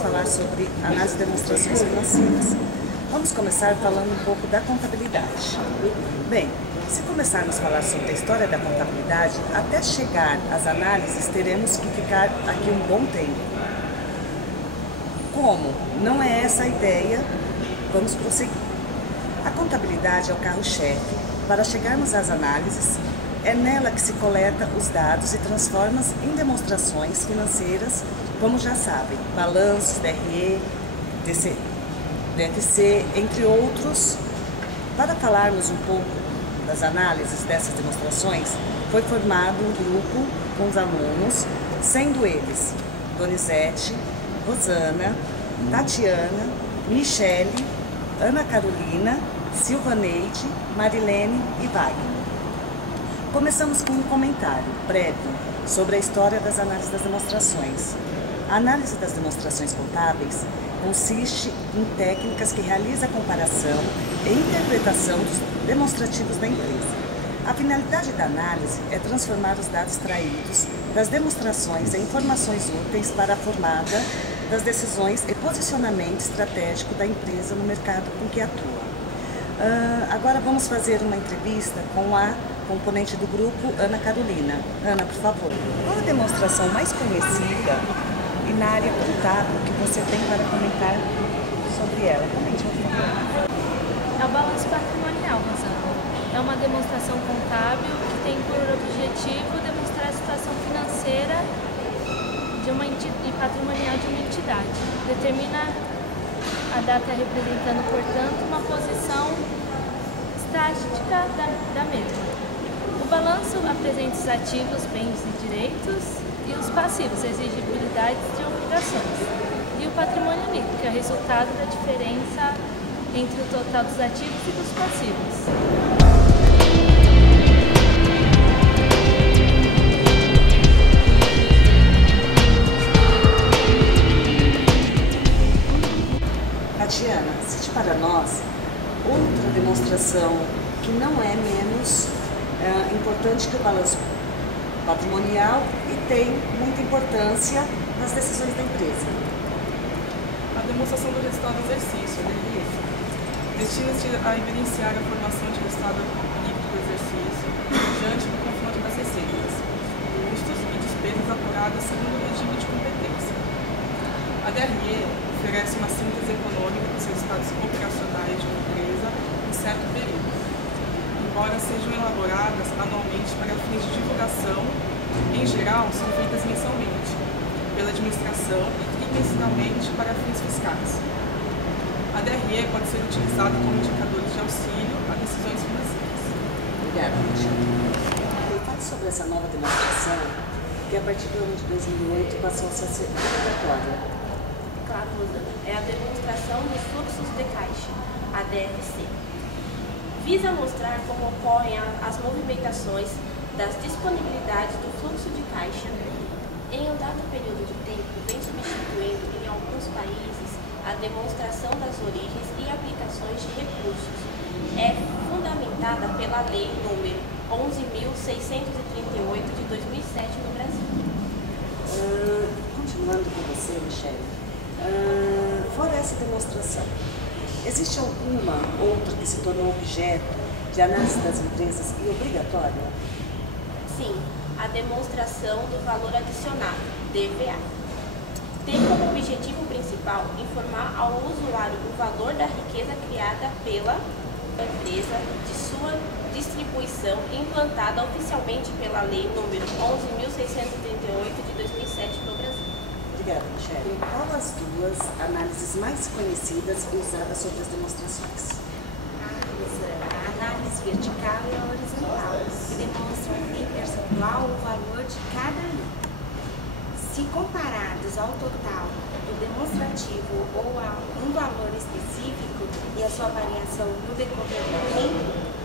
vamos falar sobre análise de demonstrações financeiras. Vamos começar falando um pouco da contabilidade. Bem, se começarmos a falar sobre a história da contabilidade, até chegar às análises, teremos que ficar aqui um bom tempo. Como não é essa a ideia, vamos prosseguir. A contabilidade é o carro-chefe. Para chegarmos às análises, é nela que se coleta os dados e transforma em demonstrações financeiras, como já sabem, balanços, DRE, DFC, entre outros. Para falarmos um pouco das análises dessas demonstrações, foi formado um grupo com os alunos, sendo eles Donizete, Rosana, Tatiana, Michele, Ana Carolina, Silvaneide, Marilene e Wagner. Começamos com um comentário prévio sobre a história das análises das demonstrações. A análise das demonstrações contábeis consiste em técnicas que realizam a comparação e interpretação dos demonstrativos da empresa. A finalidade da análise é transformar os dados extraídos das demonstrações em informações úteis para a formada das decisões e posicionamento estratégico da empresa no mercado com que atua. Agora vamos fazer uma entrevista com a componente do grupo, Ana Carolina. Ana, por favor. Qual a demonstração mais conhecida e na área contábil que você tem para comentar sobre ela? Comente, por favor. É o balanço patrimonial, Rosana. É uma demonstração contábil que tem por objetivo demonstrar a situação financeira e patrimonial de uma entidade. Determina a data representando, portanto, uma posição estática da mesma. O balanço apresenta os ativos, bens e direitos e os passivos, exigibilidades e obrigações. E o patrimônio líquido, que é o resultado da diferença entre o total dos ativos e dos passivos. Tatiana, cite para nós outra demonstração que não é menos importante que o balanço patrimonial e tem muita importância nas decisões da empresa. A demonstração do resultado do exercício, DRE, destina-se a evidenciar a formação de resultado líquido do exercício diante do confronto das receitas, custos e despesas apuradas segundo o regime de competência. A DRE oferece uma síntese econômica dos resultados operacionais de uma empresa em certo período, embora sejam elaboradas anualmente para fins de divulgação. Em geral, são feitas mensalmente pela administração e trimestralmente para fins fiscais. A DRE pode ser utilizada como indicador de auxílio a decisões financeiras. Obrigada, Michele. Fale sobre essa nova demonstração que a partir do ano de 2008 passou a ser obrigatória. Claro, Rosana. É a demonstração dos fluxos de caixa, a DFC. Visa mostrar como ocorrem as movimentações das disponibilidades do fluxo de caixa em um dado período de tempo, vem substituindo em alguns países a demonstração das origens e aplicações de recursos. É fundamentada pela Lei nº 11.638 de 2007 no Brasil. Continuando com você, Michele. Fora essa demonstração, existe alguma outra que se tornou objeto de análise das empresas e obrigatória? Sim, a demonstração do valor adicionado, DVA. Tem como objetivo principal informar ao usuário o valor da riqueza criada pela empresa, de sua distribuição implantada oficialmente pela Lei nº 11.638 de 2007 no Brasil. Obrigada, Michele. Qual as duas análises mais conhecidas e usadas sobre as demonstrações? A análise vertical e a horizontal, que demonstram em percentual o valor de cada linha. Se comparados ao total do demonstrativo ou a um valor específico e a sua variação no decorrer do tempo,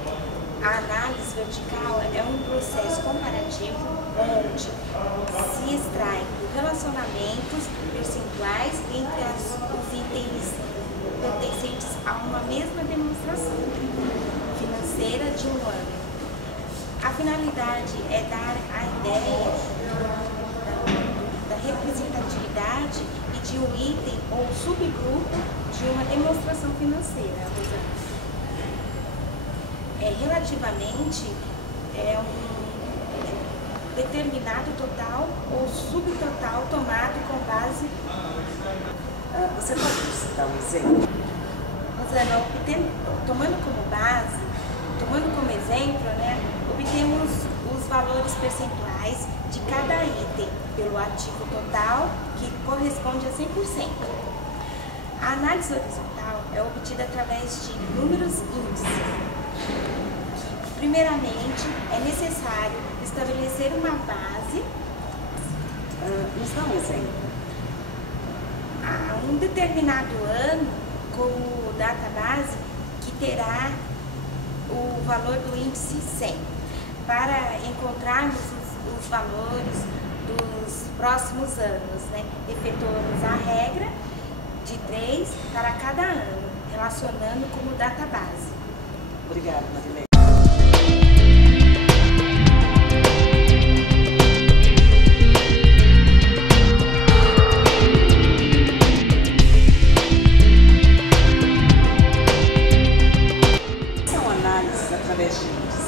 a análise vertical é um processo comparativo onde se extrai relacionamentos percentuais entre os itens pertencentes a uma mesma demonstração financeira de um ano. A finalidade é dar a ideia da representatividade e de de um item ou subgrupo de uma demonstração financeira, Rosana. Relativamente, um determinado total ou subtotal tomado com base... Você pode citar um exemplo? Rosana, tomando como exemplo, né, obtemos os valores percentuais de cada item pelo ativo total, que corresponde a 100%. A análise horizontal é obtida através de números índices. Primeiramente, é necessário estabelecer uma base. Nos dá um exemplo. A um determinado ano, como data base, que terá o valor do índice 100. Para encontrarmos os valores dos próximos anos, né? Efetuamos a regra de 3 para cada ano, relacionando como data base. Obrigada, Marilene. São análises através de índices.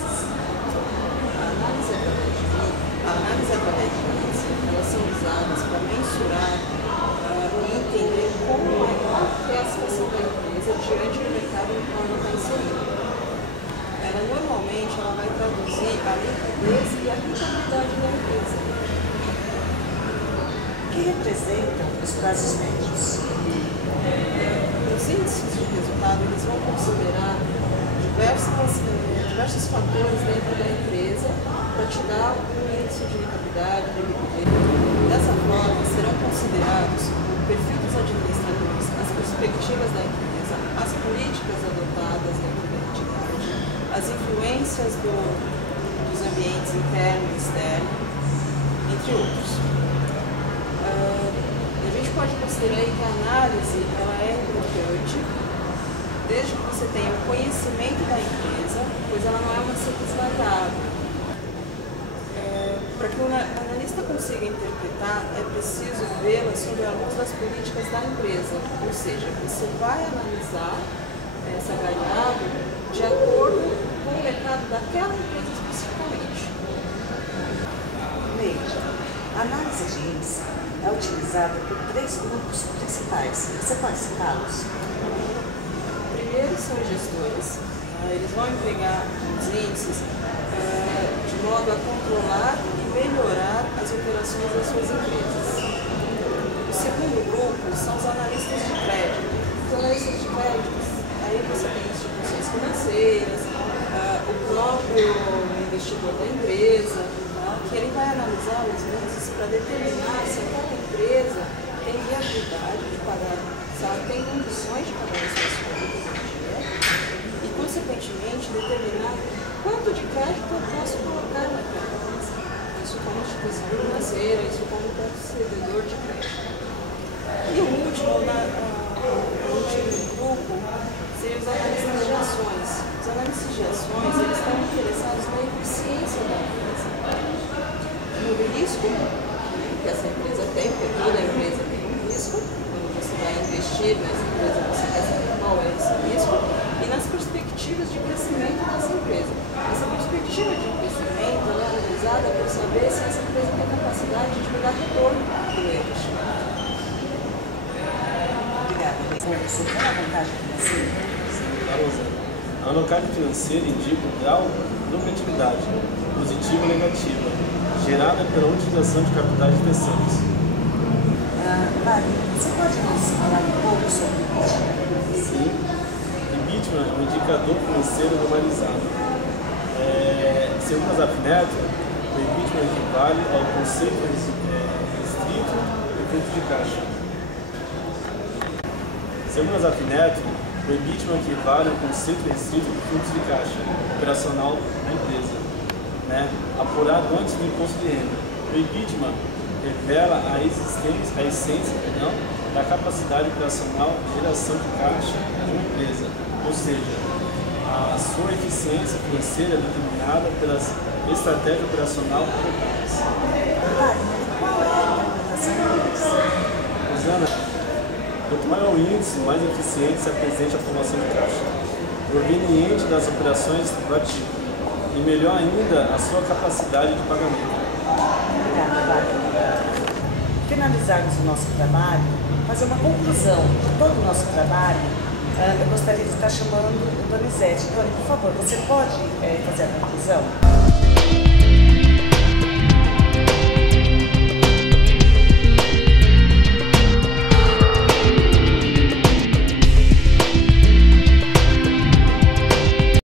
A análise através de índices, elas são usadas para mensurar e entender como é a situação da empresa diante do mercado no qual ela está inserida. Ela normalmente vai traduzir a liquidez e a rentabilidade da empresa. O que representam os prazos médios? Os índices de resultado eles vão considerar diversos fatores dentro da empresa para te dar um índice de rentabilidade, de liquidez. Dessa forma, serão considerados o perfil dos administradores, as perspectivas da empresa, as políticas adotadas dentro da entidade, as influências dos ambientes interno e externo, entre outros. A gente pode considerar aí que a análise ela é importante desde que você tenha o conhecimento da empresa, pois ela não é uma simples variável. Para que o analista consiga interpretar, é preciso vê-la sob a luz das políticas da empresa, ou seja, você vai analisar essa variável de acordo com o mercado daquela empresa especificamente. Neide, a análise de índice é utilizada por 3 grupos principais. Você pode citá-los? Primeiro são os gestores. Eles vão empregar os índices de modo a controlar e melhorar as operações das suas empresas. O segundo grupo são os analistas de crédito. Os analistas de crédito, aí você tem instituições financeiras, o próprio investidor da empresa, que ele vai analisar os índices para determinar se aquela empresa tem viabilidade de pagar, se ela tem condições de pagar as suas contas em dia, e, consequentemente, determinar quanto de crédito eu posso colocar naquela empresa. Isso como instituição financeira, isso como concededor de crédito. E o último grupo seria os analistas de ações. Os analistas de ações, eles estão interessados na eficiência da empresa, no risco que essa empresa tem, porque toda empresa tem um risco. Quando você vai investir nessa empresa, você quer saber qual é esse risco, e nas perspectivas de crescimento dessa empresa. Essa perspectiva de crescimento é analisada para saber se essa empresa tem capacidade de dar retorno para o investimento. Obrigada. Você tem a vantagem financeira? A alavancagem financeira indica o grau de lucratividade, positiva ou negativa, gerada pela utilização de capitais de terceiros. Mário, você pode nos falar um pouco sobre o EBITDA? Sim. EBITDA é um indicador financeiro normalizado. Segundo a Zafneto, o EBITDA equivale ao conceito restrito de fluxo de caixa. Segundo a Zafneto, o EBITDA equivale ao conceito restrito de fluxo de caixa operacional da empresa, apurado antes do imposto de renda. O EBITDA revela a essência da capacidade operacional de geração de caixa de uma empresa, ou seja, a sua eficiência financeira é determinada pelas estratégias operacionais adotadas. Qual é a interpretação deles? Rosana, Quanto maior o índice, mais eficiente se apresente a formação de caixa, proveniente das operações do ativo, e melhor ainda a sua capacidade de pagamento. Obrigada, Wagner. Finalizarmos o nosso trabalho, fazer uma conclusão de todo o nosso trabalho, eu gostaria de estar chamando o Donizete. Doni, por favor, você pode fazer a conclusão?